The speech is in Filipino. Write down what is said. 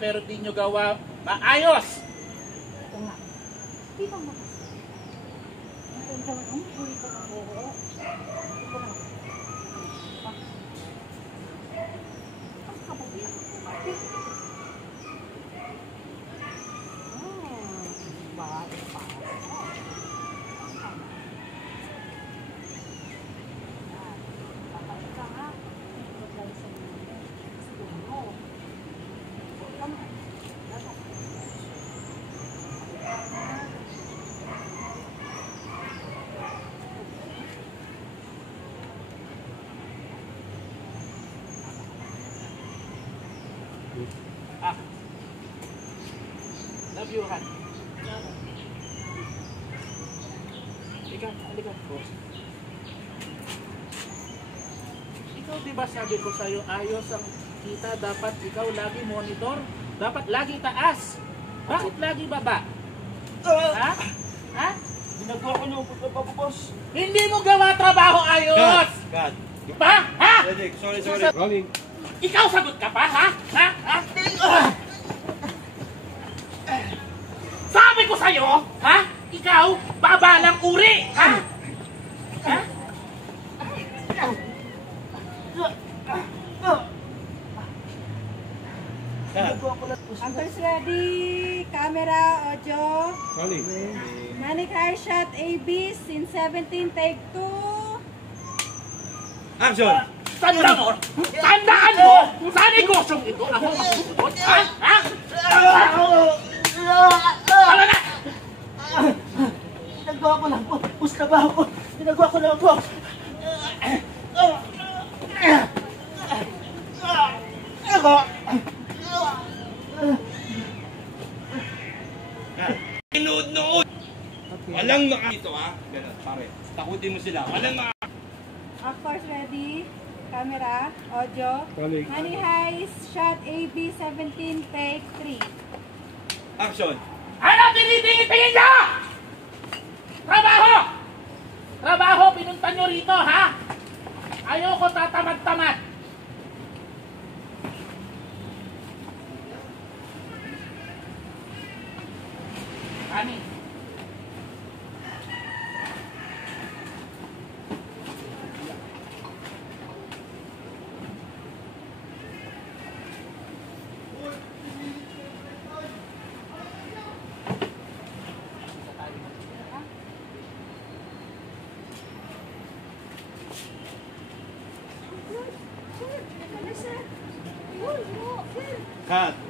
pero di nyo gawa maayos. Ito nga. Di ba makasal? Ang huli ko ng buho. Ito nga. Ang kabuli ako kumati. Bakit pa? Kapag ka nga, maglag sa mga mo. Love you, Han. Halika po. Ikaw diba sabi ko sa'yo, ayos ang kita, dapat ikaw lagi monitor, dapat lagi taas. Bakit lagi baba? Ha? Ha? Ginagawa ko na po, boss. Hindi mo gawa trabaho ayos! God. Pa? Ha? Sorry. Rolling. Ikaw sagot ka pa, ha? Ha? Ha? Sabi ko sa'yo, ha? Ikaw, baba lang uri, ha? Ha? Uncle's ready. Camera, audio. Rolling. Manic eye shot, AB, scene 17, take 2. Action! Tandaan mo! Tandaan mo! Sa negosyong ito ako magsusunod, ha? Ha? Tala na! Ginagawa ko lang po. Pusta ba ako? Ginagawa ko lang po. Inood-nood! Walang dito ha? Ganun, pare. Takutin mo sila. Walang Actors ready. Camera, audio. Rolling. Money high shot, AB, 17, take 3. action! Ano tinitingin niyo? Trabaho! Trabaho, pinunta nyo rito, ha? Ayoko tatamad-tamad. Ani? Cut.